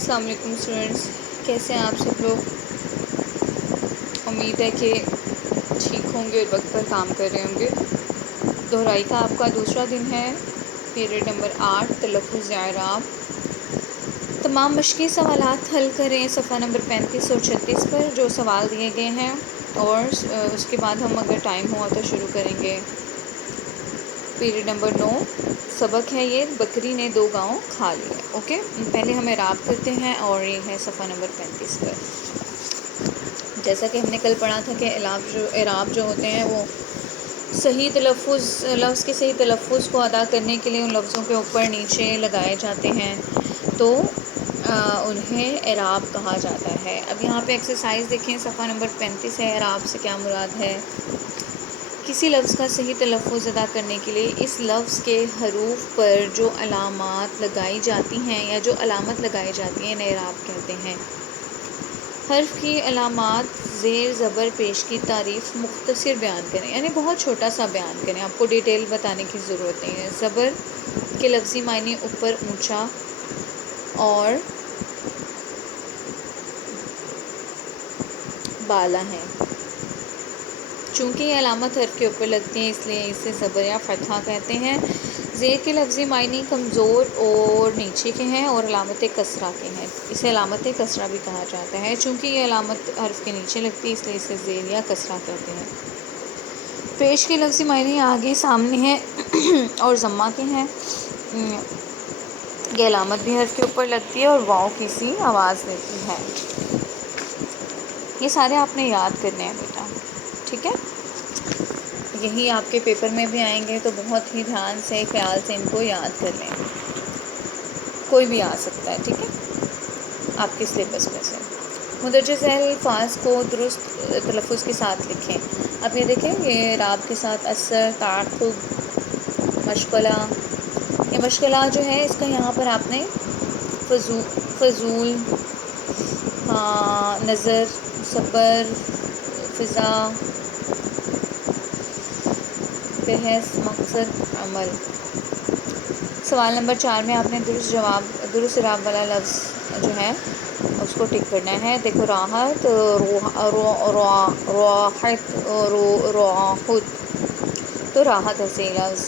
السلام علیکم اسٹوڈنٹس، کیسے ہیں آپ سب لوگ؟ امید ہے کہ ٹھیک ہوں گے اور وقت پر کام کر رہے ہوں گے۔ دہرائی کا آپ کا دوسرا دن ہے، پیریڈ نمبر 8 تلفظ اعراب۔ تمام مشقی سوالات حل کریں صفحہ نمبر 35 اور 36 پر جو سوال دیے گئے ہیں، اور اس کے بعد ہم اگر ٹائم ہوا تو شروع کریں گے۔ پیریڈ نمبر 9 سبق ہے یہ، بکری نے 2 گاؤں کھا لیے۔ اوکے، پہلے ہم اعراب کرتے ہیں اور یہ ہے صفحہ نمبر 35 پر۔ جیسا کہ ہم نے کل پڑھا تھا کہ اعراب جو ہوتے ہیں وہ صحیح تلفظ، لفظ کے صحیح تلفظ کو ادا کرنے کے لیے ان لفظوں کے اوپر نیچے لگائے جاتے ہیں، تو انہیں اعراب کہا جاتا ہے۔ اب یہاں پہ ایکسرسائز دیکھیں، صفحہ نمبر 35 ہے۔ اعراب سے کیا مراد ہے؟ کسی لفظ کا صحیح تلفظ ادا کرنے کے لیے اس لفظ کے حروف پر جو علامات لگائی جاتی ہیں یا جو علامت لگائی جاتی ہیں انہیں اعراب کہتے ہیں۔ حرف کی علامات زیر زبر پیش کی تعریف مختصر بیان کریں، یعنی بہت چھوٹا سا بیان کریں، آپ کو ڈیٹیل بتانے کی ضرورت نہیں ہے۔ زبر کے لفظی معنی اوپر، اونچا اور بالا ہیں۔ چونکہ یہ علامت حرف کے اوپر لگتی ہے اس لیے اسے زبر یا فتحہ کہتے ہیں۔ زیر کے لفظی معنی کمزور اور نیچے کے ہیں اور علامت کسرہ کے ہیں، اسے علامت کسرہ بھی کہا جاتا ہے۔ چونکہ یہ علامت حرف کے نیچے لگتی ہے اس لیے اسے زیر یا کسرہ کہتے ہیں۔ پیش کے لفظی معنی آگے، سامنے ہیں اور ضمہ کے ہیں۔ یہ علامت بھی حرف کے اوپر لگتی ہے اور واؤ کی سی آواز دیتی ہے۔ یہ سارے آپ نے یاد کرنے ہیں بیٹا، ٹھیک ہے؟ یہی آپ کے پیپر میں بھی آئیں گے تو بہت ہی دھیان سے، خیال سے ان کو یاد کر لیں۔ کوئی بھی آ سکتا ہے، ٹھیک ہے، آپ کے سلیبس میں سے۔ مندرجہ ذیل الفاظ کو درست تلفظ کے ساتھ لکھیں۔ اب یہ دیکھیں، یہ اعراب کے ساتھ اثر، تعاقب، مشغلہ۔ یہ مشغلہ جو ہے اس کا یہاں پر آپ نے فضول، نظر، صبر، فضا، بحث، مقصد، عمل۔ سوال نمبر 4 میں آپ نے درست اعراب والا لفظ جو ہے اس کو ٹک کرنا ہے۔ دیکھو، راحت، راحت، راحت، تو راحت ہے صحیح لفظ۔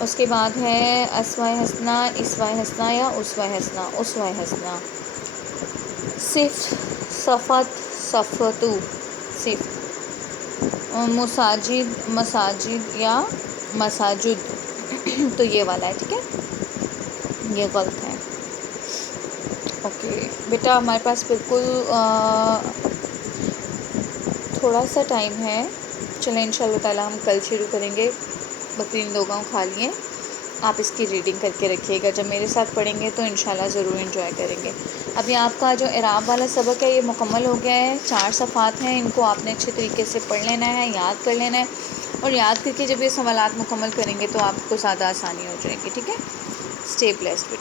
اس کے بعد ہے اسوۂ حسنہ، اسوۂ حسنہ یا اسوۂ حسنہ، اسوۂ حسنہ۔ صفت، صفت، صفتو، صفت۔ مساجد، مساجد یا مساجد، تو یہ والا ہے، ٹھیک ہے، یہ غلط ہے۔ اوکے بیٹا، ہمارے پاس بالکل تھوڑا سا ٹائم ہے، چلیں انشاءاللہ تعالیٰ ہم کل شروع کریں گے۔ بکری نے 2 گاؤں کھا لیے، آپ اس کی ریڈنگ کر کے رکھیے گا، جب میرے ساتھ پڑھیں گے تو انشاءاللہ ضرور انجوائے کریں گے۔ ابھی آپ کا جو اعراب والا سبق ہے یہ مکمل ہو گیا ہے، 4 صفحات ہیں، ان کو آپ نے اچھے طریقے سے پڑھ لینا ہے، یاد کر لینا ہے، اور یاد کر کے جب یہ سوالات مکمل کریں گے تو آپ کو زیادہ آسانی ہو جائے گی، ٹھیک ہے؟ اسٹے بلیسڈ بیٹا۔